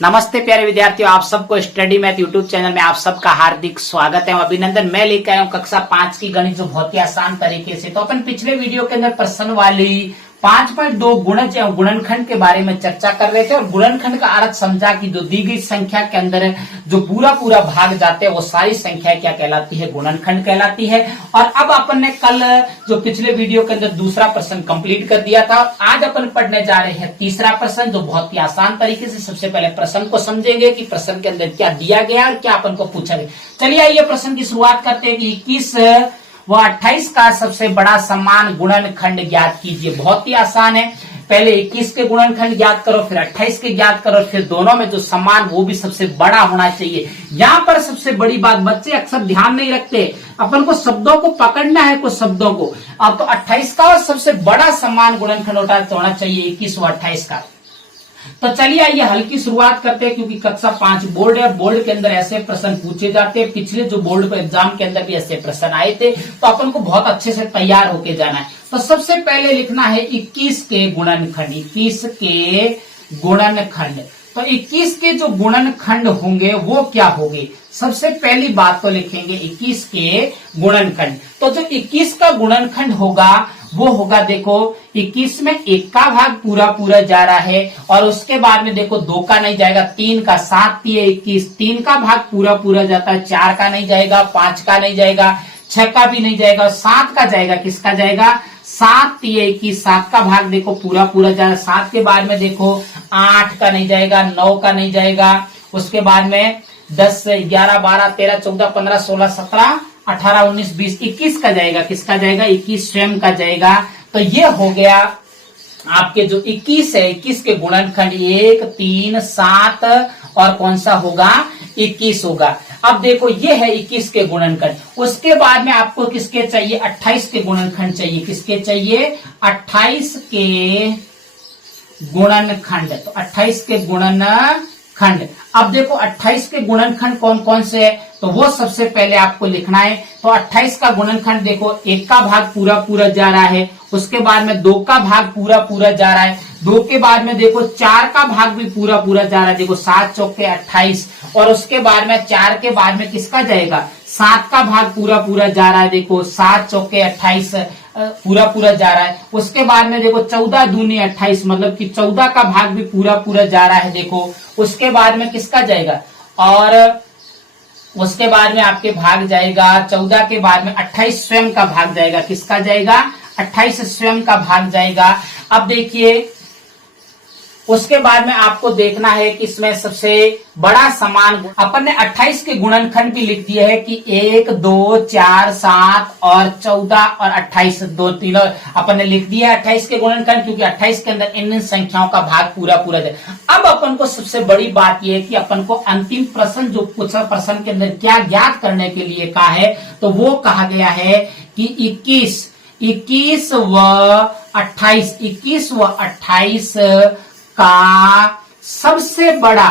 नमस्ते प्यारे विद्यार्थियों, आप सबको स्टडी मैथ यूट्यूब चैनल में आप सबका हार्दिक स्वागत है और अभिनंदन। मैं लेकर आया हूं कक्षा 5 की गणित, जो बहुत ही आसान तरीके से। तो अपन पिछले वीडियो के अंदर प्रश्न वाली 5.2 गुणज एवं गुणनखंड के बारे में चर्चा कर रहे थे और गुणनखंड का अर्थ समझा कि जो दी गई संख्या के अंदर जो पूरा पूरा भाग जाते हैं वो सारी संख्या क्या कहलाती है, गुणनखंड कहलाती है। और अब अपन ने कल जो पिछले वीडियो के अंदर दूसरा प्रश्न कंप्लीट कर दिया था। आज अपन पढ़ने जा रहे हैं तीसरा प्रश्न, जो बहुत ही आसान तरीके से। सबसे पहले प्रश्न को समझेंगे कि प्रश्न के अंदर क्या दिया गया और क्या अपन को पूछा गया। चलिए आइए प्रश्न की शुरुआत करते हैं कि 21 व 28 का सबसे बड़ा समान गुणनखंड ज्ञात कीजिए। बहुत ही आसान है। पहले 21 के गुणनखंड ज्ञात करो, फिर 28 के ज्ञात करो, फिर दोनों में जो समान वो भी सबसे बड़ा होना चाहिए। यहाँ पर सबसे बड़ी बात, बच्चे अक्सर ध्यान नहीं रखते, अपन को शब्दों को पकड़ना है, कुछ शब्दों को। अब तो 28 का और सबसे बड़ा समान गुणनखंड होना चाहिए 21 व 28 का। तो चलिए आइए हल की शुरुआत करते हैं, क्योंकि कक्षा 5 बोर्ड है। बोर्ड के अंदर ऐसे प्रश्न पूछे जाते हैं। पिछले जो बोर्ड पे एग्जाम के अंदर भी ऐसे प्रश्न आए थे, तो अपन को बहुत अच्छे से तैयार होके जाना है। तो सबसे पहले लिखना है 21 के गुणनखंड। 21 के गुणनखंड, तो 21 के जो गुणनखंड होंगे वो क्या होंगे। सबसे पहली बात तो लिखेंगे 21 के गुणनखंड। तो जो 21 का गुणनखंड होगा वो होगा, देखो 21 में 1 का भाग पूरा पूरा जा रहा है और उसके बाद में देखो 2 का नहीं जाएगा, 3 का, 7 3 21, 3 का भाग पूरा पूरा जाता है, 4 का नहीं जाएगा, 5 का नहीं जाएगा, 6 का भी नहीं जाएगा, 7 का जाएगा। किसका जाएगा? 7 3 21, 7 का भाग देखो पूरा पूरा जा रहा है। 7 के बाद में देखो 8 का नहीं जाएगा, 9 का नहीं जाएगा, उसके बाद में 10 11 12 13 14 15 16 17 18 19 20 21 का जाएगा। किसका जाएगा? 21 स्वयं का जाएगा। तो ये हो गया आपके जो 21 है, 21 के गुणनखंड 1 3 7 और कौन सा होगा? 21 होगा। अब देखो ये है 21 के गुणनखंड। उसके बाद में आपको किसके चाहिए? 28 के गुणनखंड चाहिए। किसके चाहिए? 28 के गुणनखंड। तो 28 के गुणनखंड, अब देखो 28 के गुणनखंड कौन कौन से है, तो वो सबसे पहले आपको लिखना है। तो 28 का गुणनखंड देखो 1 का भाग पूरा पूरा जा रहा है, उसके बाद में 2 का भाग पूरा पूरा जा रहा है, 2 के बाद में देखो 4 का भाग भी पूरा पूरा जा रहा है, देखो 7 चौके 28, और उसके बाद में 4 के बाद में किसका जाएगा? 7 का भाग पूरा पूरा जा रहा है, देखो 7 चौके 28 पूरा पूरा जा रहा है। उसके बाद में देखो 14 दूनी 28, मतलब कि 14 का भाग भी पूरा पूरा जा रहा है, देखो। उसके बाद में किसका जाएगा? और उसके बाद में आपके भाग जाएगा 14 के बाद में 28 स्वयं का भाग जाएगा। किसका जाएगा? 28 स्वयं का भाग जाएगा। अब देखिए उसके बाद में आपको देखना है कि इसमें सबसे बड़ा समान, अपन ने 28 के गुणनखंड भी लिख दिए है कि 1 2 4 7 और 14 और 28, दो तीनों अपन ने लिख दिया है 28 के गुणनखंड, क्योंकि 28 के अंदर इन संख्याओं का भाग पूरा पूरा जाए। अब अपन को सबसे बड़ी बात यह है कि अपन को अंतिम प्रश्न जो पूछा, प्रश्न के अंदर क्या ज्ञात करने के लिए कहा है, तो वो कहा गया है कि 21 व 28 का सबसे बड़ा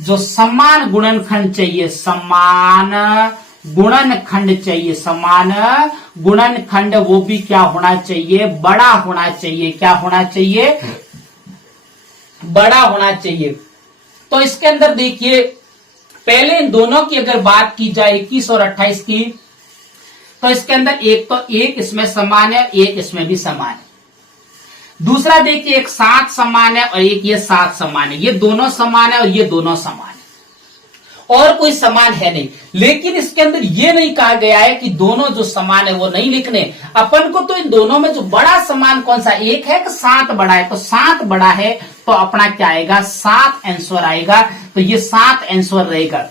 जो समान गुणनखंड चाहिए, समान गुणनखंड, वो भी क्या होना चाहिए? बड़ा होना चाहिए। क्या होना चाहिए? बड़ा होना चाहिए। तो इसके अंदर देखिए, पहले इन दोनों की अगर बात की जाए 21 और 28 की, तो इसके अंदर एक इसमें समान है, एक इसमें भी समान है। दूसरा देखिए, एक 7 समान है और एक ये 7 समान है। ये दोनों समान है और ये दोनों समान है, और कोई समान है नहीं। लेकिन इसके अंदर ये नहीं कहा गया है कि दोनों जो समान है वो नहीं लिखने। अपन को तो इन दोनों में जो बड़ा समान कौन सा, एक है कि 7 बड़ा है, तो 7 बड़ा है, तो अपना क्या आएगा? 7 आंसर आएगा। तो ये 7 आंसर रहेगा।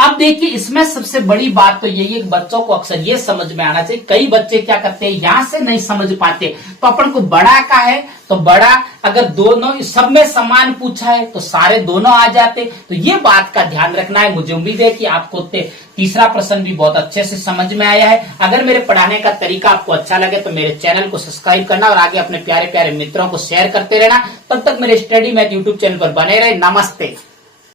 अब देखिए इसमें सबसे बड़ी बात तो यही है कि बच्चों को अक्सर ये समझ में आना चाहिए। कई बच्चे क्या करते हैं, यहां से नहीं समझ पाते। तो अपन को बड़ा का है, तो बड़ा अगर दोनों सब में समान पूछा है तो सारे दोनों आ जाते। तो ये बात का ध्यान रखना है। मुझे उम्मीद है कि आपको तीसरा प्रश्न भी बहुत अच्छे से समझ में आया है। अगर मेरे पढ़ाने का तरीका आपको अच्छा लगे तो मेरे चैनल को सब्सक्राइब करना और आगे अपने प्यारे प्यारे मित्रों को शेयर करते रहना। तब तक मेरे स्टडी मैथ यूट्यूब चैनल पर बने रहे। नमस्ते।